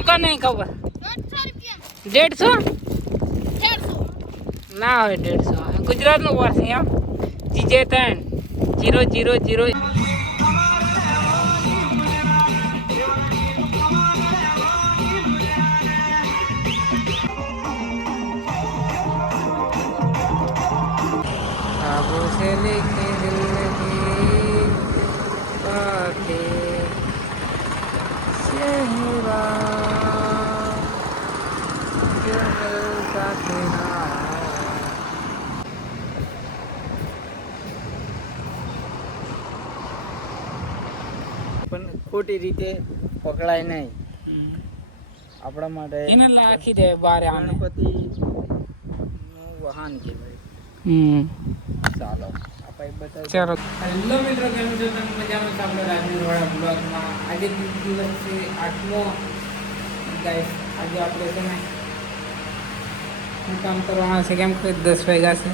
हमका नहीं खबर 150 ना हो 150 गुजरात નું વર્ષ એમ જીજે 3000 आबो से लेके दिल लगी बातें सेहरा जो मिलता तेरा પણ ખોટી રીતે પકડાય નહીં આપણા માટે એને લાખી દે બારે આને ગણપતિ નું વાહન કહેવાય ચાલો આપણે બતાવી ચાલો હેલો મિત્રો કેમ છો તમે મજામાં છો આપણે રાજવીરવાળા બ્લોગમાં આજે દિવસ છે 8મો ગાઈસ આજે આપણે છે ને શું કામ કરવાના છે કેમ કે 10 વાગ્યા છે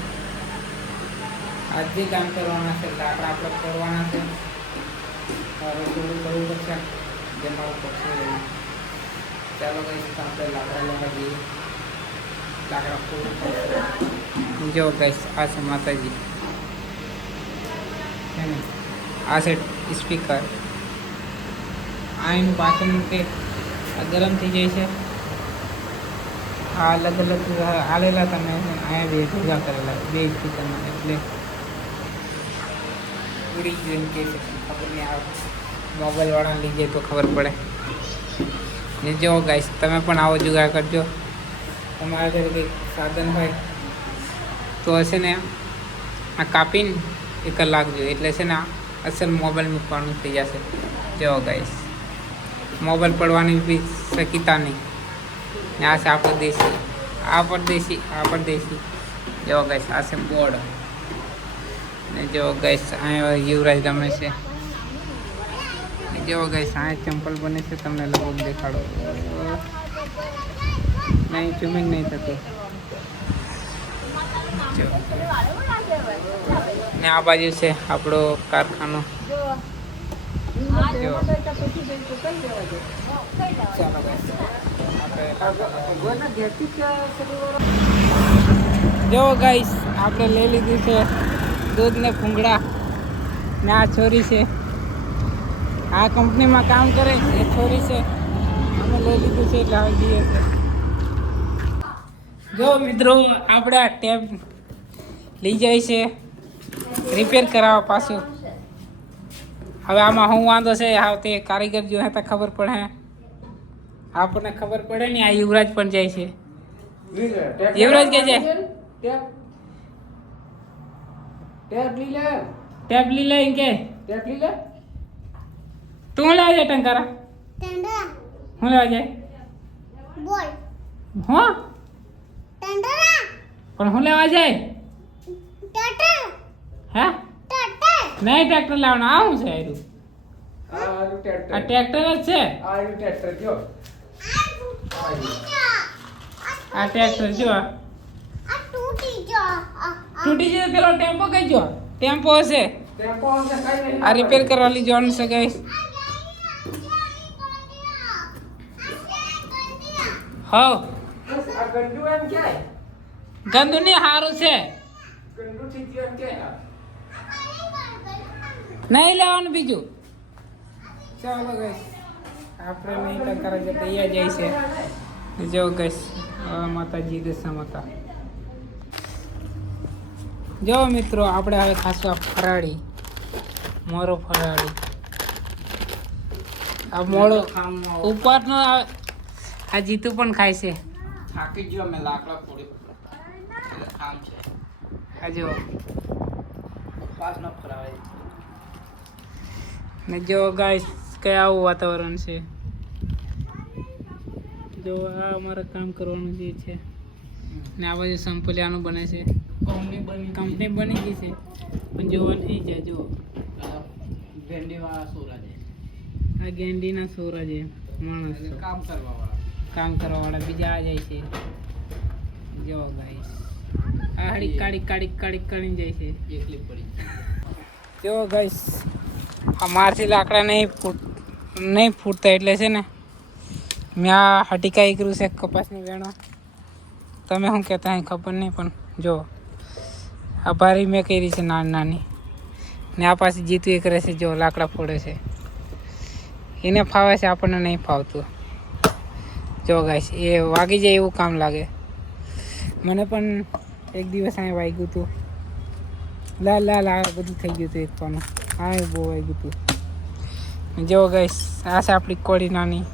આજે કામ કરવાના છે લાકડા આપણે કરવાના છે રસોડું કરવું પડશે જમાડવું પડશે ચાલો ગાઈસ આપણે લાકડા લેવા જઈએ લાકડા ફોડવું પડશે જો ગાઈસ આ છે માતાજી આ છે સ્પીકર આ એનું પાછળ મૂકે આ ગરમ થઈ જાય છે આ અલગ અલગ આલેલા તમે અહીંયા બે ભેગા કરેલા બે સ્પીકરમાં એટલે ઉડી ગયું એમ કહી શકીએ ખબર નહીં આવે મોબાઈલવાળા લઈ જાય તો ખબર પડે ને જો ગાઈસ તમે પણ આવો જુગાડ કરજો તમારા ઘરે કંઈક સાધન હોય તો હશે ને આ કાપીને 1 કલાક જોઈએ એટલે છે ને અસલ મોબાઈલ મૂકવાનું થઈ જશે જો ગાઈસ મોબાઈલ પડવાની બી શક્યતા નહીં ને આ છે આ પરદેશી જો ગાઈસ આ છે બોર્ડ ને જો ગાઈસ અહીંયા યુવરાજ રમે છે જો ગાઈસ અહીંયા ચંપલ બને છે તમને લગભગ દેખાડો નહીં ઝૂમિંગ નહીં થતું ને આ બાજુ છે આપણો કારખાનો જો ગાઈસ આપણે લઈ લીધું છે દૂધ ને ભૂંગળા ને આ છોરી છે આ કંપનીમાં કામ કરે એ છોરી છે અમે લઈ લીધું છે એટલે આવી જઈએ છે જો મિત્રો આપણે આ ટેપ લઈ જાય છે રિપેર કરાવવા પાછું હવે આમાં શું વાંધો છે હા તે કારીગર જો હે તો ખબર પડે આપણને ખબર પડે ને આ યુવરાજ પણ જાય છે યુવરાજ કે જાય ટેપ લી લે ઇનકે તું લેવા જાય ટંકારા હું લેવા જાય હા પણ હું લેવા જાય હા નહીં ટ્રેક્ટર લાવવાનું આ શું છે આ ટ્રેક્ટર જ છે આ ટ્રેક્ટર જો તૂટી જાય પેલો ટેમ્પો કઈ જો ટેમ્પો હશે આ રિપેર કરવા લઈ જવાનું છે ગાઈસ હા ગંદુ નહીં સારું છે નહીં લેવાનું બીજું ચાલો ગાઈસ આપણે નહીં ટંકારા જતા અહીંયા જાય છે જો ગાઈસ માતાજી દશા માતા જો મિત્રો આપણે હવે ખાસું આ ફરાળી મોરો ફરાળી આ મોડો ઉપરનો આ જીતું પણ ખાય છે થાકી ગયો અમે લાકડા ફોડી ખામ છે આ જો પાસ ન ફરાવે ને જો ગાઈસ કયા આવું વાતાવરણ છે જો આ અમારે કામ કરવાનું જે છે ને આ બાજુ સંપલિયાનું બને છે કંપની બની ગઈ છે પણ જોવા નહીં જાય જો ભેંડીવાળા સોરા છે આ ગેંડીના સોરા છે માણસ કામ કરવાવાળા બીજા આ જાય છે જો ગાઈસ આ હળી કાળી જાય છે એકલી પડી જો ગાઈસ અમારથી લાકડા નહીં ફૂટતા એટલે છે ને મેં આ હટીકાઈ કર્યું છે કપાસની વેણો. તમે શું કહેતા હોય ખબર નહીં, પણ જો આ ભારી મેં કરી છે નાની નાની. ને આ પાસે જીતું એ કરે છે, જો લાકડા ફોડે છે. એને ફાવે છે, આપણને નહીં ફાવતું. જો ગાઈસ એ વાગી જાય એવું કામ લાગે. મને પણ એક દિવસ અહીંયા વાગ્યું હતું. લાલ બધું થઈ ગયું હતું એક પાનું. હા બહુ વાગ્યું હતું. જો ગાઈસ આ છે આપણી કોળી નાની.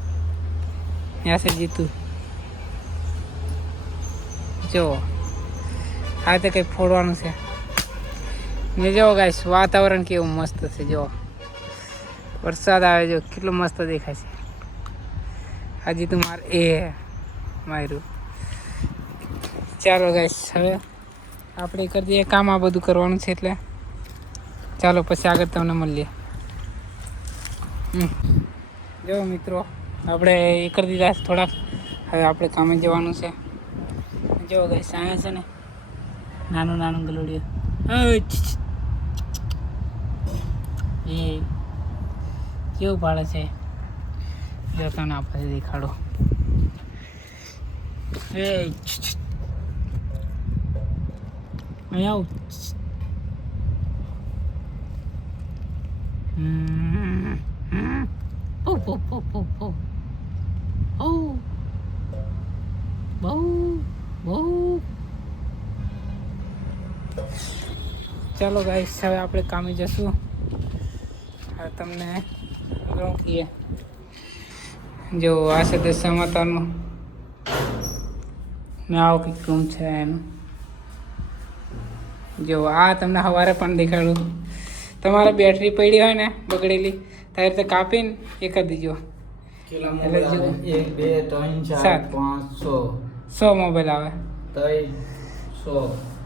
ત્યાં છે જીતું. જો આ તો કંઈ ફોડવાનું છે. ને જો ગાઈસ વાતાવરણ કેવું મસ્ત છે. જો વરસાદ આવે, જો કેટલું મસ્ત દેખાય છે. હજી તો માર્યું. ચાલો ગાઈસ હવે આપણે કરી દઈએ કામ. આ બધું કરવાનું છે એટલે ચાલો પછી આગળ તમને મળીએ. જો મિત્રો આપણે એ કરી દીધા છે થોડાક. હવે આપણે કામે જવાનું છે. જો ગાઈસ અહીંયા છે ને નાનું ગલુડિયું. એ કેવું પાડે છે જો તમને આપણે દેખાડો. અહીંયા આવું. ચાલો ગાઈસ હવે આપણે કામે જશું. હવે તમને શું કહીએ, જો આ છે તે સમાચારનું ને આવો કંઈક રૂમ છે એનું. જો આ તમને સવારે પણ દેખાડું. તમારે બેટરી પડી હોય ને બગડેલી ત્યારે રીતે કાપીને એ કરી દીજો. એટલે જો 1 2 3 4 5 100 મોબાઈલ આવે. 300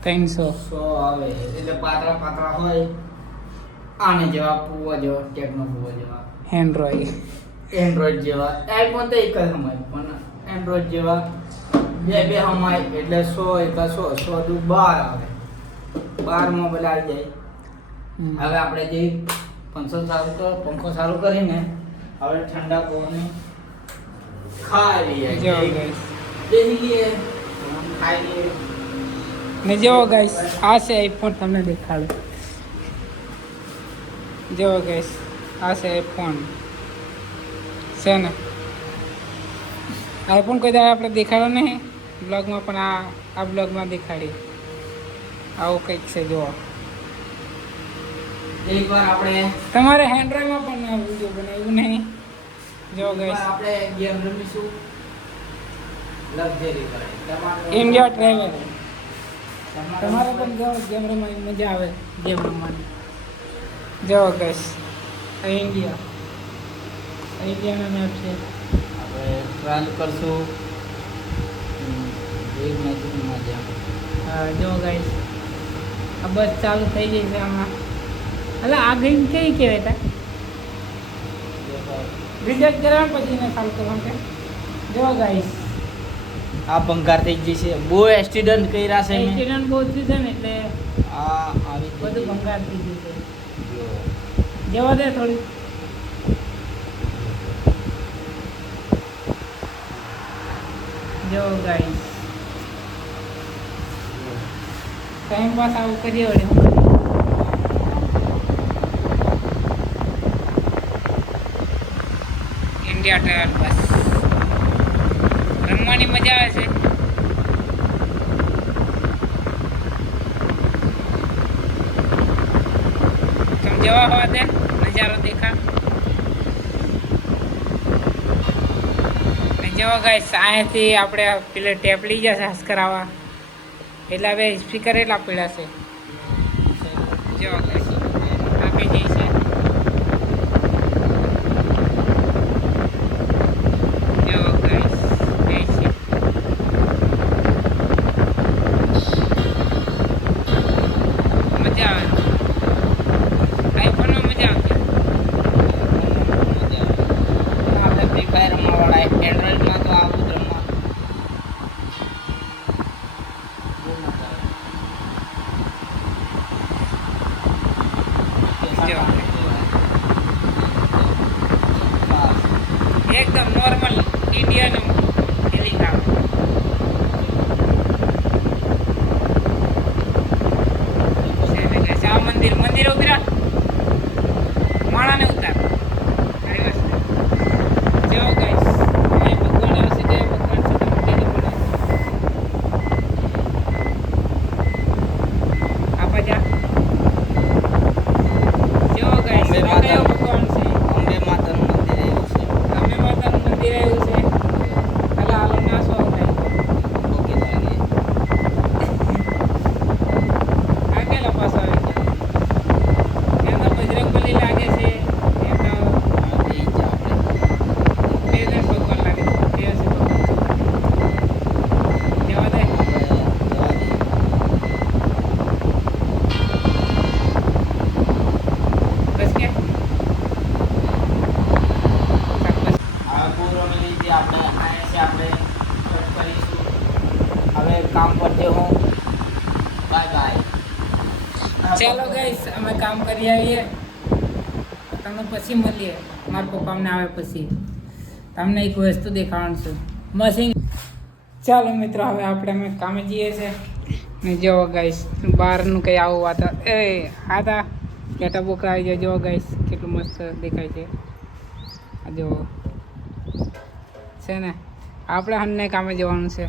300 આવે એટલે પાતળા હોય. આને જેવા પૂવા જેવા ટેકનો પૂવા જેવા એન્ડ્રોઈડ જેવા. આઈફોન તો એક જ સમાય, પણ એન્ડ્રોઈડ જેવા બે સમાય એટલે 100 1 100 100 12 આવે. 12 મોબાઈલ આવી જાય. હવે આપણે જે પંખો ચાલુ કરીને હવે ઠંડા પવને ખાઈ લઈએ. ને જો ગાઈસ આ છે આઈફોન. તમને દેખાડો. જો ગાઈસ આ છે આઈફોન છે ને. આઈફોન કોઈ દાડે આપણે દેખાડો નહીં બ્લોગમાં, પણ આ બ્લોગમાં દેખાડી. આવું કંઈક છે. જો એકવાર આપણે તમારે એન્ડ્રોઈડમાં પણ વિડીયો બનાવ્યું નહીં. જો ગાઈસ આપણે ગેમ રમીશું. Luxury India travel. તમારે પણ ગેમ રમવાની મજા આવે. ગેમ રમવાની. જો ગાઈસ આ ઇન્ડિયાનો મેપ છે. આપણે ટ્રાયલ કરશું. એક મેચની મજા. હા જો ગાઈસ આ બસ ચાલુ થઈ ગઈ છે આમાં. એટલે આ ગેમ કઈ કહેવાય તા રિજેક્ટ કરવા પછી એને ચાલુ કરવાનું છે. જો ગાઈસ આ ભંગાર થઈ ગઈ છે. બહુ એક્સિડન્ટ કર્યા છે. એક્સિડન્ટ બહુ થયું છે ને એટલે આ આવી બધું ભંગાર થઈ ગયું છે. જવા દે થોડી. જો ગાઈસ ટાઈમ પાસ આવું કરીએ વળે. ઇન્ડિયા ટ્રેવલ બસ રમવાની મજા આવે છે. તમે જવા હોવા દે નજારો દેખા. જો ગાઈસ અહીંયાથી આપણે પેલે ટેપ લઈ જશે હસ કરાવવા એટલે હવે સ્પીકર એટલા પડ્યા છે. જો ગાઈસ આપી જઈ છે. જો ગાઈસ જઈ છે. મજા આવે. આઈફોનમાં મજા આવતી. આપણે ફ્રી ફાયર રમવાવાળા એન્ડ્રોઈડમાં તો આવું જ રમવા. બહુ મજા આવે. પછી આપણે કટ કરીશું. હવે કામ પર જવું. Bye bye. ચાલો ગાઈસ અમે કામ કરી આવીએ, તમને પછી મળીએ. મારા પપ્પા અમને આવે પછી તમને એક વસ્તુ દેખાડવાનું છે મશીન. ચાલો મિત્રો હવે અમે કામે જઈએ છીએ ને જો ગાઈસ બહારનું કંઈ આવું વાતા આતા કેટા બોકરા આવી જાય. જો ગાઈસ કેટલું મસ્ત દેખાય છે. આ જો છે ને આપણે હન્ને કામે જવાનું છે.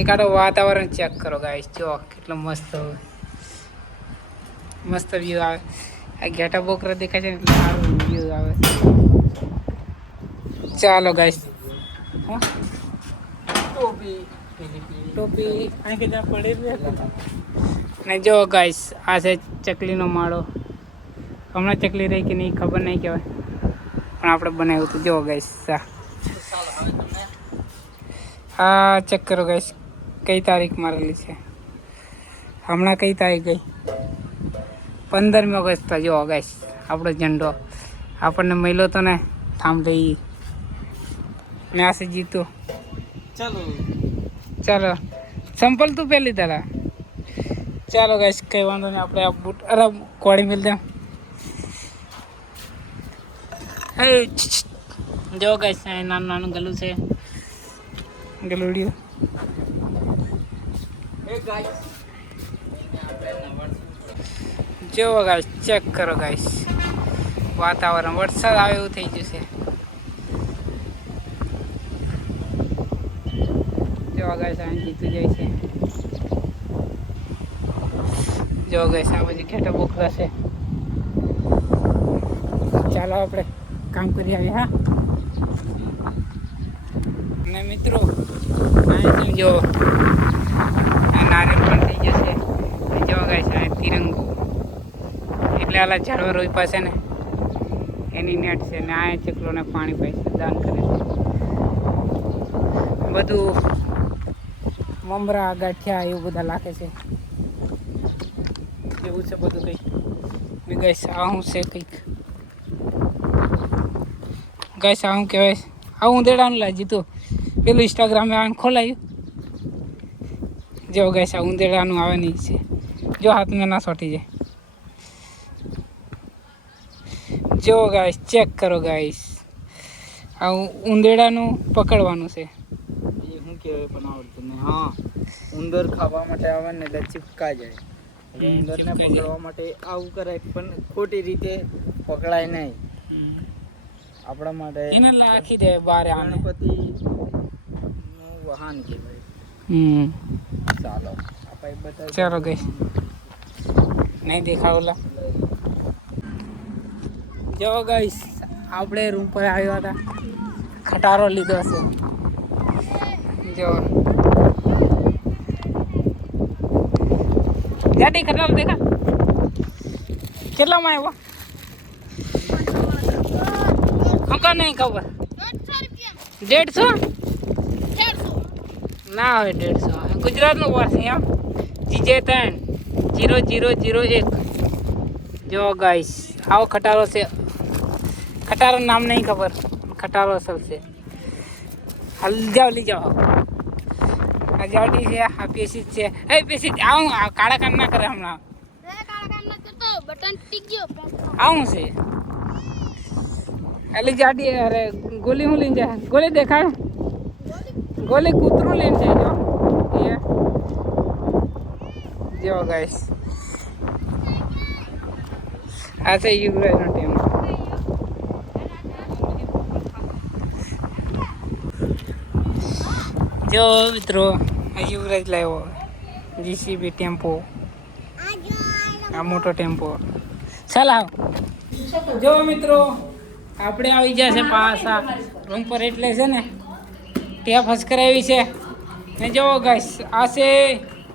એકાદો વાતાવરણ ચેક કરો ગાઈસ, જો કેટલું મસ્ત વ્યૂ આવે. આ ઘેટા બોકરા દેખાય છે ને એટલે સારું વ્યૂ આવે. ચાલો ગાઈસ ટોપી અહીં કે જ્યાં પડી ને જો ગાઈસ આ છે ચકલીનો માળો. હમણાં ચકલી રહી કે નહીં ખબર નહીં કહેવાય, પણ આપણે બનાવ્યું હતું. જો ગાઈસ આ ચેક કરો ગાઈસ કઈ તારીખ મારેલી છે. હમણાં કઈ તારીખ ગઈ? 15મી ઓગસ્ટ. જો ગાઈસ આપણો ઝંડો આપણને મળ્યો તો ને થાંભલે મેં આસે જીતો. ચાલો સંપલ તું પહેલી તારા. ચાલો ગાઈસ કઈ વાંધો નહીં, આપણે આ બૂટ અરે કોળી મિલ દે. જો ગાઈસ નાનું નાનું ગલું છે, ગલુડિયું. જો ગાઈસ ચેક કરો ગાઈસ વાતાવરણ, વરસાદ આવે એવું થઈ ગયું છે. જો ગાઈસ આ જીતું જાય છે. જો ગાઈસ આ બધી ખેતર બોકરા છે. ચાલો આપણે કામ કરી આવીએ. હા અને મિત્રો અહીં જો નારિયેળ પણ થઈ જશે. જો ગાઈસ આ તિરંગો એટલે આલા ઝાડવા રોઈ પાસે ને એની નેટ છે ને આ ચકલોને પાણી પાય છે, દાન કરે છે. બધું મમરા ગાંઠિયા એવું બધા લાગે છે. એવું છે બધું કંઈક. ને ગાઈસ આ શું છે કંઈક? ગાઈસ આ શું કહેવાય? આ ઉંદેડાનું લાજી તો પેલું ઇન્સ્ટાગ્રામે આને ખોલાયું. જો ગાઈસ આ ઉંદેડાનું આવે નહીં છે. જો હાથમાં ના સોટી જાય. જો ગાઈસ ચેક કરો ગાઈસ આ ઉંદેડાનું પકડવાનું છે. શું કહેવાય પણ આવડતું નહીં. હા ઉંદર ખાવા માટે આવે ને એટલે ચીપકા જાય. ઉંદરને પકડવા માટે આવું કરાય પણ ખોટી રીતે પકડાય નહીં. આપણા માટે એને રાખી દે બારે. ગણપતિ નું વાહન કહેવાય. ચાલો આપણે બતાવ. ચાલો ગાઈસ નહીં દેખાડોલા. જો ગાઈસ આપણે રૂમ પર આવ્યા હતા, ખટારો લીધો છે. જો ગાડી ખટારો દેખા કેટલામાં આવ્યો? હકા નહીં ખબર. 150 ના હોય 150. ગુજરાતનું વર્ષ એમ GJ30001. જો ગાઈસ આવો ખટારો છે. ખટારો નામ નહીં ખબર, ખટારો અસલ છે. હાલ જાઓ લઈ જાઓ. આ જાવડી છે, આ પેસી છે. એ પેસી આવું કાળા કામ ના કરે હમણાં. આવું છે એટલે જાડી. અરે ગોલી હું લઈને જાય? ગોલી દેખાય? ગોલી કૂતરું લઈને જાય. જો ગાઈસ આ છે યુવરાજનો ટીમ. જો મિત્રો યુવરાજ લાવ્યો જીસીબી ટેમ્પો. આ મોટો ટેમ્પો. ચાલ જો મિત્રો આપણે આવી જશે પાછા રૂમ પર. એટલે છે ને ટેપ હસ કરાવી છે ને. જો ગાઈસ આ છે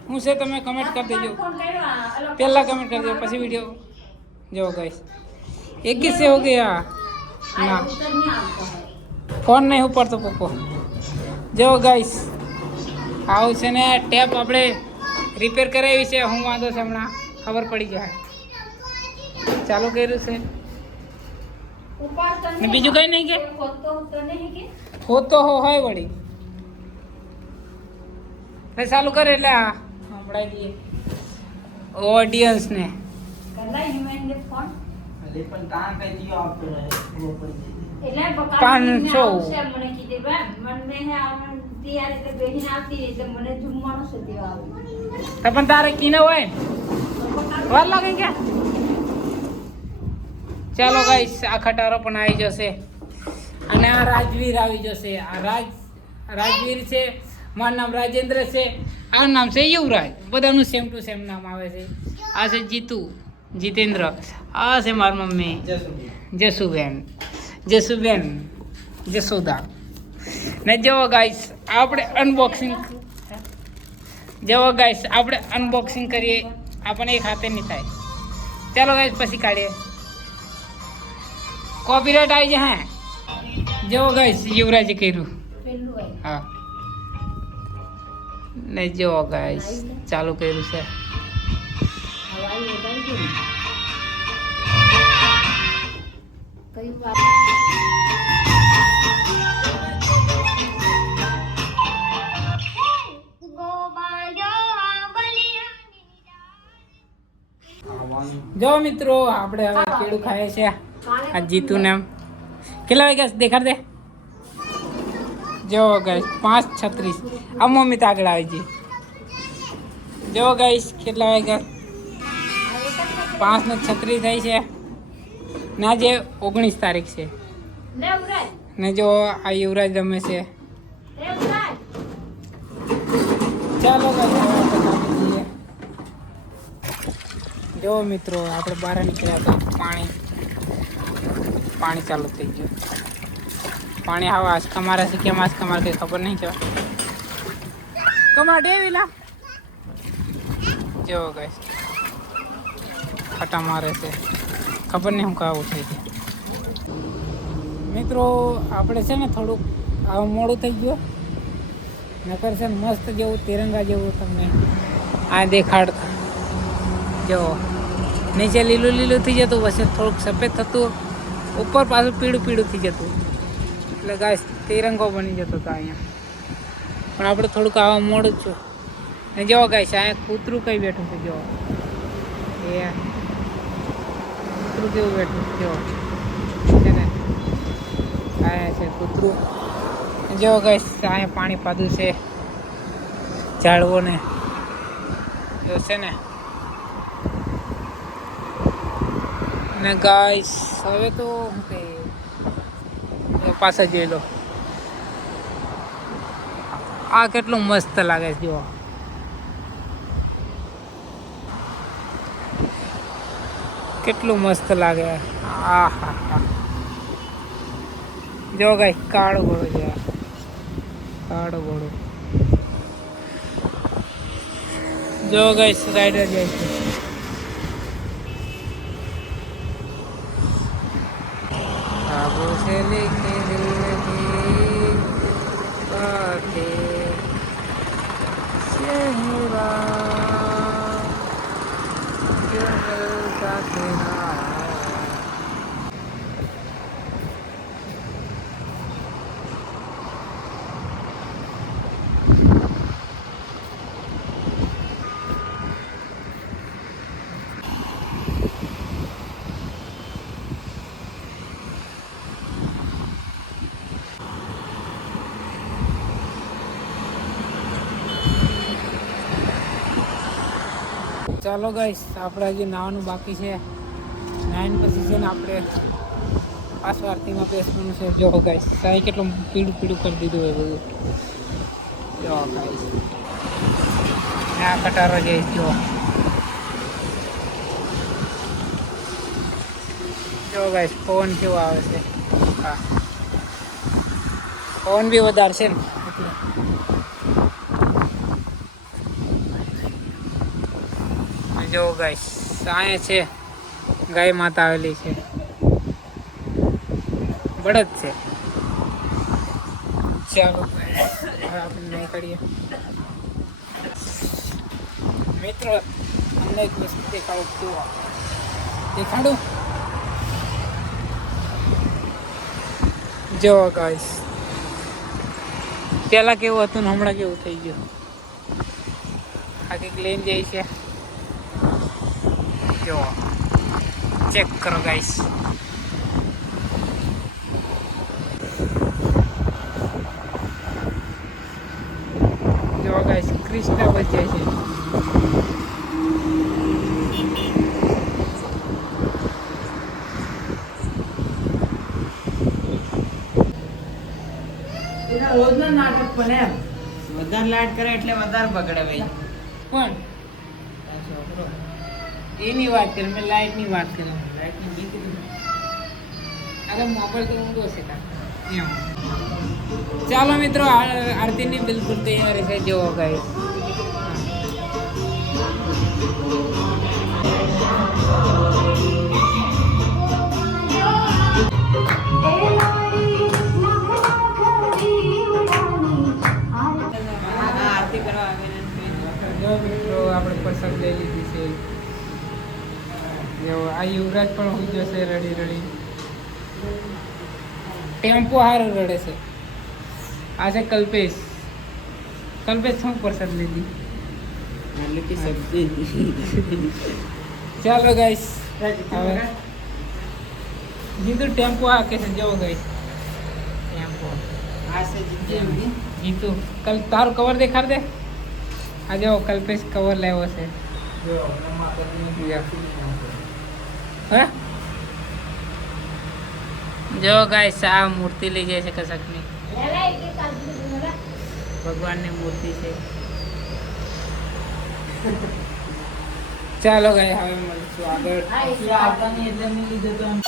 હું છે તમે કમેન્ટ કરી દેજો. પહેલાં કમેન્ટ કરી દેજો પછી વિડીયો. જો ગાઈસ એક કિસ્સે હો ગયા ના ફોન નહીં ઉપડતો પપ્પો. જો ગાઈસ આવું છે ને ટેપ આપણે રિપેર કરાવી છે. હું વાંધો છે હમણાં ખબર પડી જાય. ચાલુ કર્યું છે ને બીજું કંઈ નહીં કે હોતો હોય વળી. ભાઈ ચાલુ કરે એટલે સંભળાઈ દઈએ ઓડિયન્સ ને. અલે પણ તાં કઈ દિયો આપતો રહે ખબર પડી એટલે 500. મને કીધું બેન મને હે આવન તૈયાર એટલે બેહીને આવતી એટલે મને જમવાનું છે દેવા આવે તો પણ તારે કીને હોય ને વાર લાગે કે. ચાલો ગાઈસ આ ખટારો પણ આવી જશે અને આ રાજવીર આવી જશે. આ રાજવીર છે. મારું નામ રાજેન્દ્ર છે. આ નામ છે યુવરાજ. બધાનું સેમ ટુ સેમ નામ આવે છે. આ છે જીતેન્દ્ર. આ છે મારી મમ્મી જસુબેન જસોદા. ને જો ગાઈસ આપણે અનબોક્સિંગ કરીએ. આપણે એક હાથે નહીં થાય. ચાલો ગાઈસ પછી કાઢીએ. કોપીરાઇટ આવી જાય. હા જો ગાઈસ યુવરાજે કર્યું. પેલું હોય હા ને જો ગાઈસ ચાલુ કર્યું છે. હવાઈ વધારી દે ને કઈ વાત જો મિત્રો આપણે હવે કેળું ખાઈએ છીએ. આ જીતું ને કેટલા વાગ્યા દેખાડ દે. જો ગાઈસ 5:36. આ મમ્મી તો આગળ આવી ગઈ. જો ગાઈસ કેટલા વાગ્યા 5:36 થઈ છે ને આજે 19 તારીખ છે. ને જો આ યુવરાજ રમે છે. ચાલો ગાઈસ જો મિત્રો આપણે બહાર નીકળ્યા તો પાણી ચાલુ થઈ ગયું. પાણી આવા આંચકા મારે છે કેમ આંચકા મારે કંઈ ખબર નહીં છે. કમા ડેવીલા જો ગાઈસ ખટા મારે છે ખબર નહીં હું કાવું થઈ છે. મિત્રો આપણે છે ને થોડુંક આવું મોડું થઈ ગયું. નકર છે ને મસ્ત જેવું તિરંગા જેવું તમને આ દેખાડ. જો નીચે લીલું થઈ જતું પછી થોડુંક સફેદ થતું ઉપર પાછું પીળું થઈ જતું એટલે ગાઈસ તિરંગો બની જતો હતો અહીંયા. પણ આપણે થોડુંક આવા મોડું જ છું. ને જો ગાઈસ અહીંયા કૂતરું કઈ બેઠું છે. જો એ કૂતરું કેવું બેઠું છે. જો છે ને અહીંયા છે કૂતરું. જો ગાઈસ અહીંયા પાણી પાધું છે ઝાડવોને જો છે ને ગાઈસ હવે તો શું કહે પાછા જોઈ લો. આ કેટલું મસ્ત લાગે છે. જો કેટલું મસ્ત લાગે. આ હા જો ગાઈસ કાળો ઘોડો છે. કાળો ઘોડો જો ગાઈસ રાઈડર જાય છે. आगो से लेके दिल लगी बातें सेहरा जो मिलता तेरा. ચાલો ગાઈસ આપણે હજી નાવાનું બાકી છે. 9 પછી છે ને આપણે પાછું આરતીમાં બેસવાનું છે. જો ગાઈસ સાઈ કેટલું પીળું કરી દીધું હોય બધું. જો ગાઈસ આ કટારો જઈશ. જો ગાઈસ પવન કેવો આવે છે. હા પવન બી વધારે છે ને એટલે જો ગાઈસ અહીંયા છે ગાય માતા આવેલી છે. બળદ છે. ચાલો હવે આપણે નીકળીએ. મિત્રો અમને એક વસ્તુ દેખાડું. જો ગાઈસ પહેલા કેવું હતું ને હમણાં કેવું થઈ ગયું. આ કંઈક લઈને જાય છે. જો ચેક કરો ગાઈસ. જો ગાઈસ ક્રિસ્ટા બચે છે. એના રોજના નાટક પણ એમ વધારે લાડ કરે એટલે વધારે બગડે ભાઈ. પણ આ છોકરો એની વાત કરે, મેં લાઇટની વાત કરી. લાઈટની ગીત કીધું. અરે મોબાઈલ તો ઊંધો છે કાકા. એમ ચાલો મિત્રો, આરતીની બિલકુલ તૈયારી છે. જો ગાઈસ આરતી કરવા આવીને જો મિત્રો આપણે પ્રસાદ લઈ લીધી છે. જો આ યુવરાજ પણ હોઈ જશે રડી રડી. ટેમ્પો હારો રડે છે. આ છે કલ્પેશ. કલ્પેશ શું પ્રસાદ લીધી? એટલે કે સબ્જી. ચાલો ગાઈસ, હવે જીતુ ટેમ્પો આ કે છે. જવો ગાઈસ ટેમ્પો આ છે જીતી. જીતુ કલ તારું કવર દેખાડ દે. આ જો કલ્પેશ કવર લાવ્યો છે. જો માતાજીની હા જો ગાઈસ આ મૂર્તિ લઈ જાય છે કસકની. ભગવાનની મૂર્તિ છે. ચાલો ગાઈ હવે મળીશું આગળ. આવતા નહીં એટલે મેં લીધો તો એમ.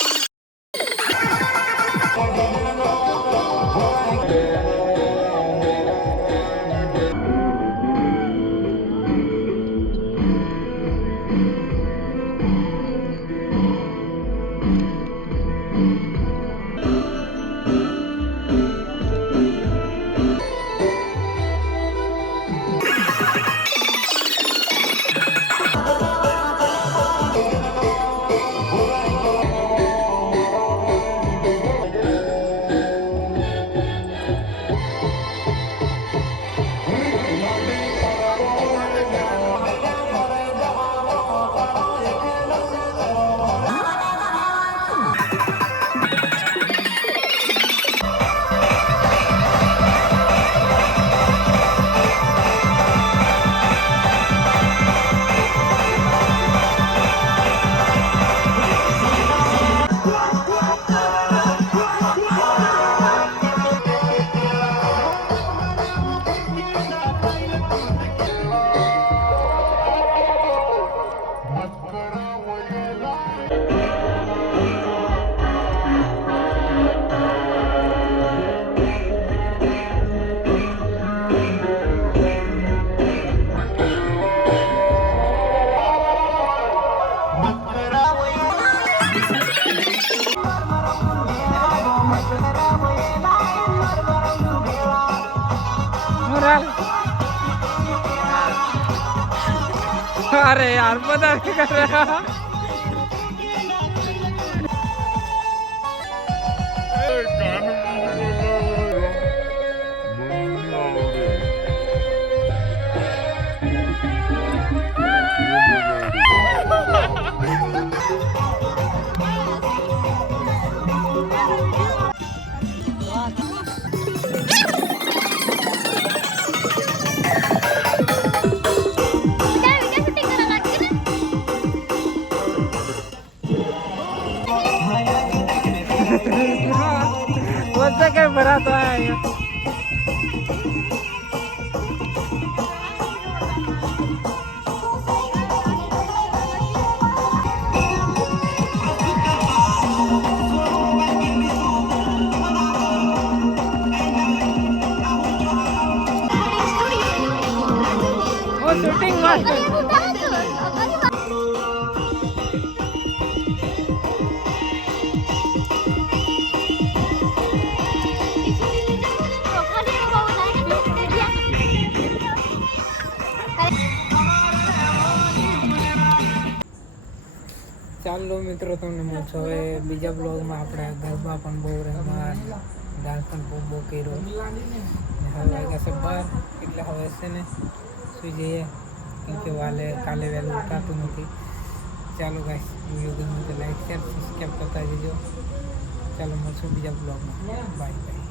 अरे यार पता नहीं कर रहा. वैसे क्या भरा तो है. वो शूटिंग मास्टर. ચાલો મિત્રો, તમને મળશો હવે બીજા બ્લોગમાં. આપણે ગરબા પણ બહુ રમવા, ડાન્સ પણ બહુ કર્યો. હવે વાગ્યા છે 12 એટલે હવે છે ને સુઈ જઈએ. કેમ કે કાલે વહેલું ઉઠાતું નથી. ચાલો ગાઈસ, વિડીયો ગમે તો લાઈક શેર સબસ્ક્રાઈબ કરતા જજો. ચાલો મળશું બીજા બ્લોગમાં. Bye bye.